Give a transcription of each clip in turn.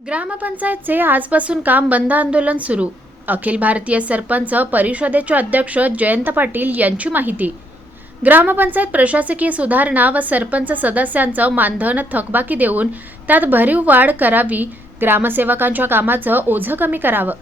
ग्रामपंचायतचे आजपासून काम बंद आंदोलन सुरू. अखिल भारतीय सरपंच परिषदेचे अध्यक्ष जयंत पाटील यांची माहिती. ग्रामपंचायत प्रशासकीय सुधारणा व सरपंच सदस्यांचं मानधन थकबाकी देऊन त्यात भरीव वाढ करावी ग्रामसेवकांच्या कामाचं ओझं कमी करावं.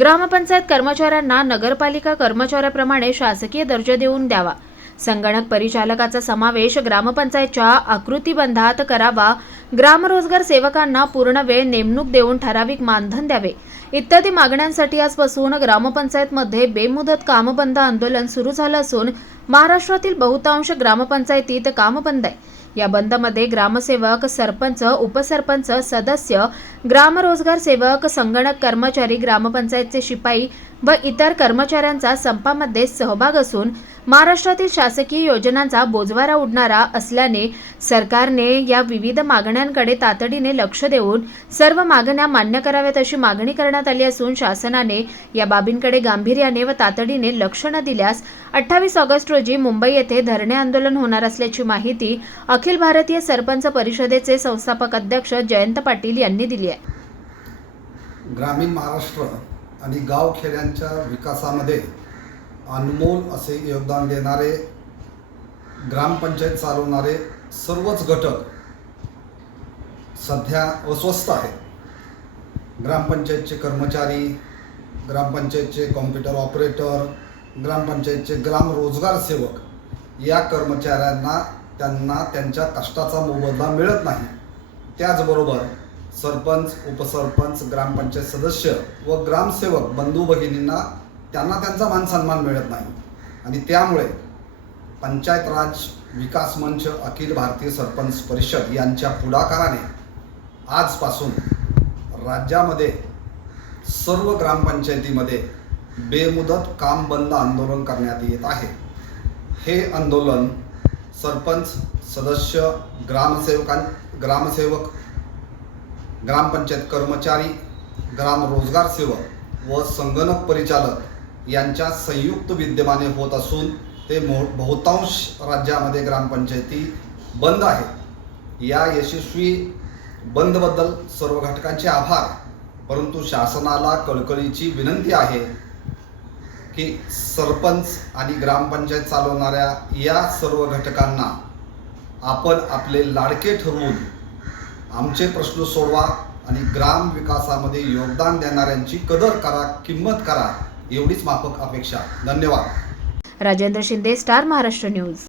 ग्रामपंचायत कर्मचाऱ्यांना नगरपालिका कर्मचाऱ्याप्रमाणे शासकीय दर्जा देऊन द्यावा. संगणक परिचालकाचा समावेश ग्रामपंचायतच्या आकृतीबंधात करावा ग्रामरोजगार सेवकांना पूर्ण वेळ नेमणूक देऊन ठराविक मानधन द्यावे. इत्यादी मागण्यांसाठी आजपासून ग्रामपंचायतमध्ये बेमुदत कामबंद आंदोलन सुरू झालं असून महाराष्ट्रातील बहुतांश ग्रामपंचायतीत काम बंद आहे. या बंदमध्ये ग्रामसेवक सरपंच उपसरपंच सदस्य ग्रामरोजगार सेवक संगणक कर्मचारी ग्रामपंचायतचे शिपाई व इतर कर्मचाऱ्यांचा संपामध्ये सहभाग असून महाराष्ट्रातील शासकीय योजनांचा बोजवारा उडणारा असल्याने सरकारने या विविध मागण्यांकडे तातडीने लक्ष देऊन सर्व मागण्या मान्य कराव्यात अशी मागणी करण्यात आली असून शासनाने या बाबींकडे गांभीर्याने व तातडीने लक्ष न दिल्यास अठ्ठावीस ऑगस्ट रोजी मुंबई येथे धरणे आंदोलन होणार असल्याची माहिती अखिल भारतीय सरपंच परिषदेचे संस्थापक अध्यक्ष जयंत पाटील यांनी दिली आहे. ग्रामीण महाराष्ट्र आणि गावखेड्यांच्या विकासामध्ये अनमोल असे योगदान देणारे ग्रामपंचायत चालवणारे सर्वच घटक सध्या अस्वस्थ आहेत. ग्रामपंचायतचे कर्मचारी ग्रामपंचायतचे कॉम्प्युटर ऑपरेटर ग्रामपंचायतचे ग्राम रोजगार सेवक या कर्मचाऱ्यांना त्यांना त्यांच्या कष्टाचा मोबदला मिळत नाही. त्याचबरोबर सरपंच उपसरपंच ग्रामपंचायत सदस्य व ग्रामसेवक बंधू भगिनींना त्यांना त्यांचा मानसन्मान मिळत नाही. आणि त्यामुळे पंचायत राज विकास मंच अखिल भारतीय सरपंच परिषद यांच्या पुढाकाराने आजपासून राज्यामध्ये सर्व ग्रामपंचायतीमध्ये बेमुदत काम बंद आंदोलन करण्यात येत आहे. हे आंदोलन सरपंच सदस्य ग्रामसेवकां ग्रामसेवक ग्रामपंचायत कर्मचारी ग्राम रोजगार सेवक व संगणक परिचालक यांच्या संयुक्त विद्यमाने होत असून ते मो बहुतांश राज्यामध्ये ग्रामपंचायती बंद आहेत. या यशस्वी बंदबद्दल सर्व घटकांचे आभार. परंतु शासनाला कळकळीची विनंती आहे की सरपंच आणि ग्रामपंचायत चालवणाऱ्या या सर्व घटकांना आपण आपले लाडके ठरवून आमचे प्रश्न सोडवा आणि ग्राम विकासामध्ये योगदान देणाऱ्यांची कदर करा किंमत करा एवढीच माफक अपेक्षा. धन्यवाद. Rajendra Shinde Star Maharashtra News.